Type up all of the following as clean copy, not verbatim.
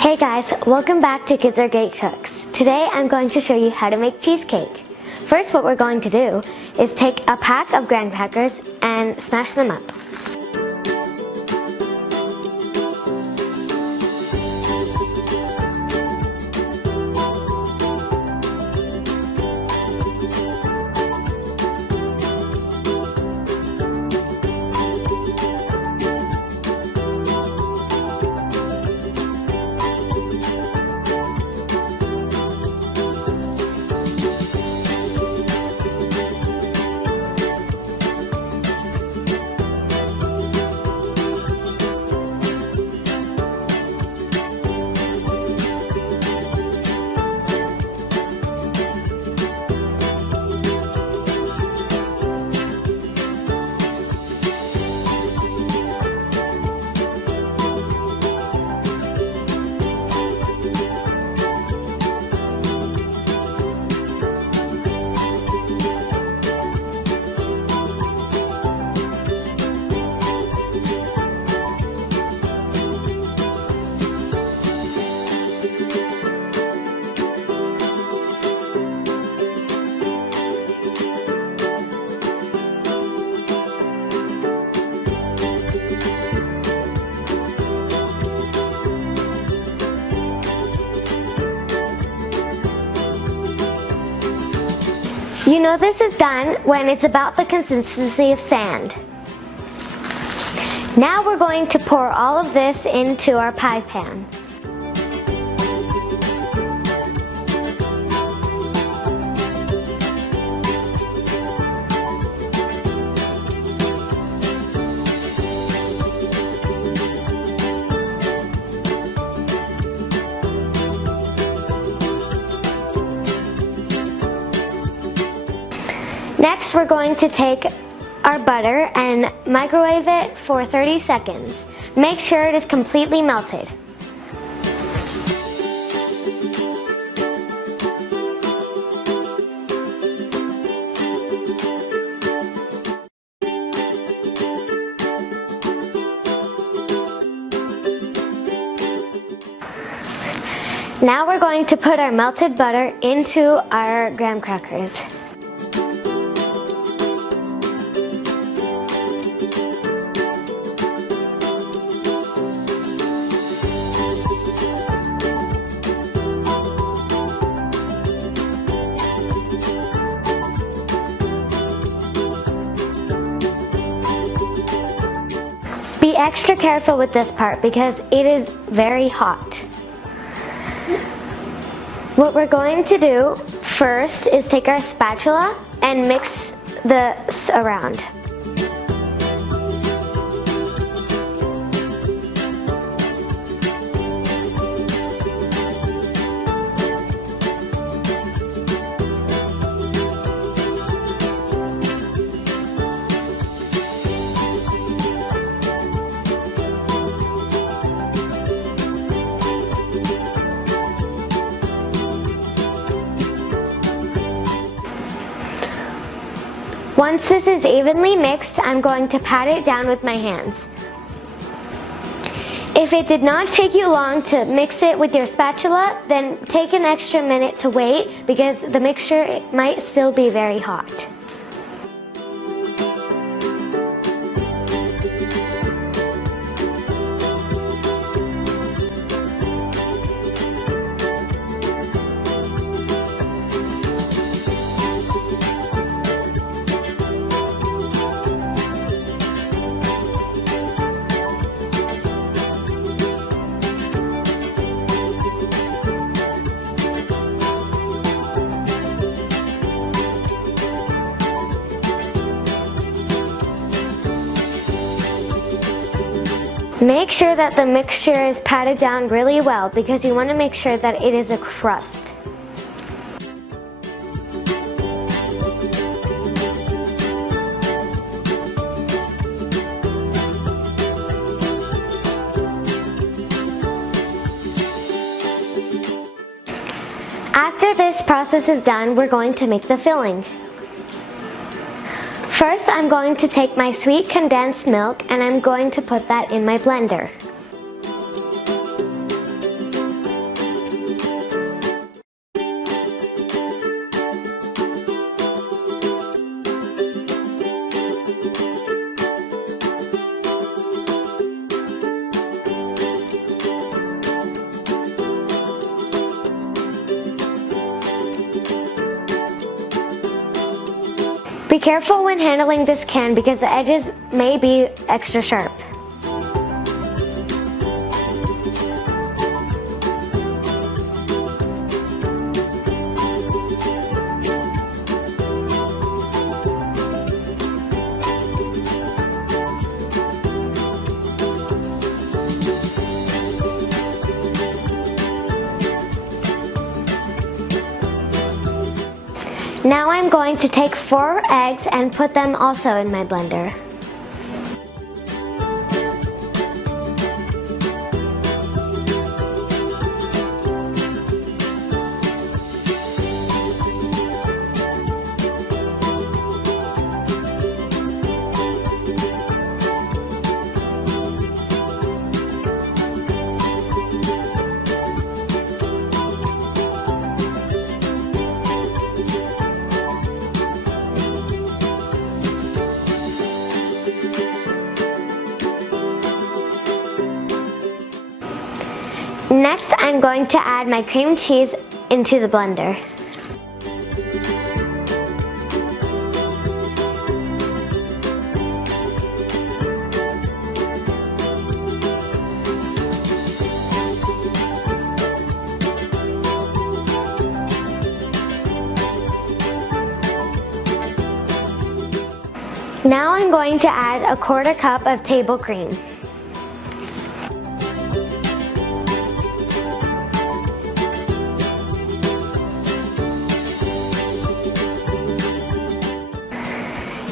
Hey guys, welcome back to Kids Are Great Cooks. Today I'm going to show you how to make cheesecake. First, what we're going to do is take a pack of graham crackers and smash them up. You know this is done when it's about the consistency of sand. Now we're going to pour all of this into our pie pan. Next, we're going to take our butter and microwave it for 30 seconds. Make sure it is completely melted. Now we're going to put our melted butter into our graham crackers. Be extra careful with this part because it is very hot. What we're going to do first is take our spatula and mix this around. Once this is evenly mixed, I'm going to pat it down with my hands. If it did not take you long to mix it with your spatula, then take an extra minute to wait because the mixture might still be very hot. Make sure that the mixture is patted down really well because you want to make sure that it is a crust. After this process is done, we're going to make the filling. First, I'm going to take my sweet condensed milk and I'm going to put that in my blender. Be careful when handling this can because the edges may be extra sharp. Now I'm going to take 4 eggs and put them also in my blender. Next, I'm going to add my cream cheese into the blender. Now I'm going to add a 1/4 cup of table cream.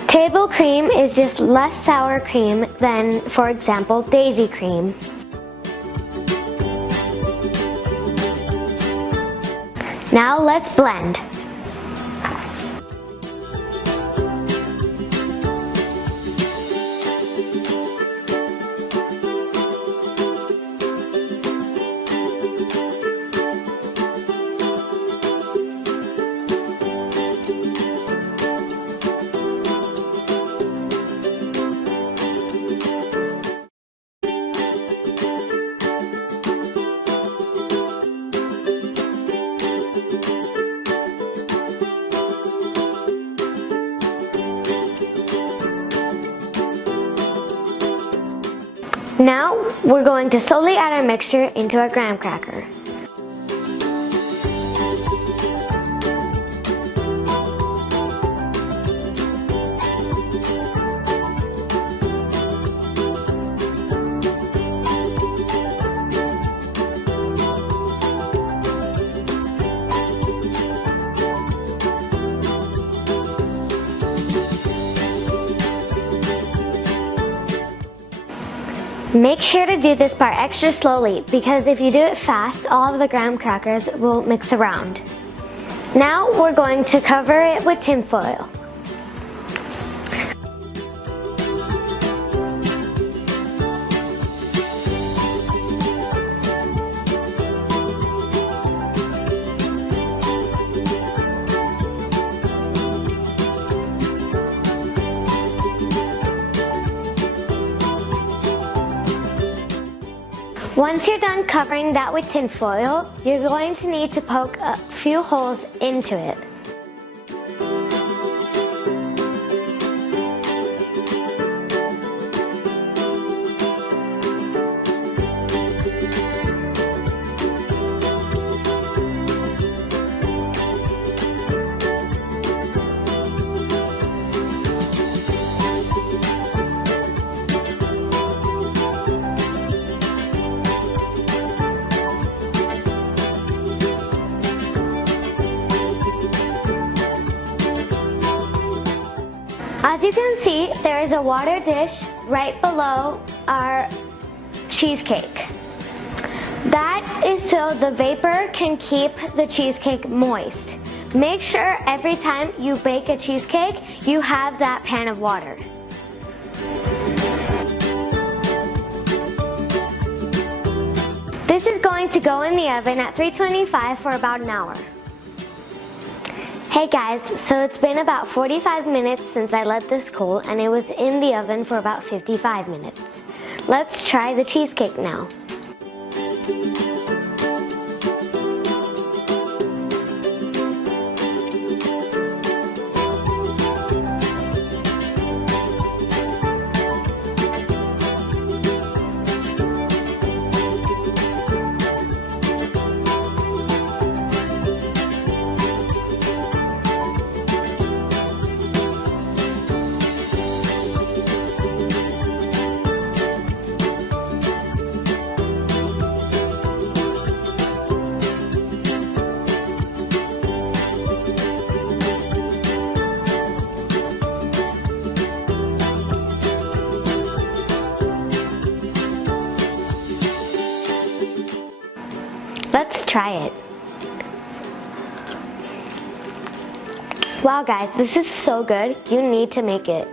Table cream is just less sour cream than, for example, Daisy cream. Now let's blend. Now, we're going to slowly add our mixture into our graham cracker. Make sure to do this part extra slowly because if you do it fast, all of the graham crackers will mix around. Now we're going to cover it with tin foil. Once you're done covering that with tin foil, you're going to need to poke a few holes into it. As you can see, there is a water dish right below our cheesecake. That is so the vapor can keep the cheesecake moist. Make sure every time you bake a cheesecake, you have that pan of water. This is going to go in the oven at 325 for about an hour. Hey guys, so it's been about 45 minutes since I let this cool and it was in the oven for about 55 minutes. Let's try the cheesecake now. Let's try it. Wow guys, this is so good. You need to make it.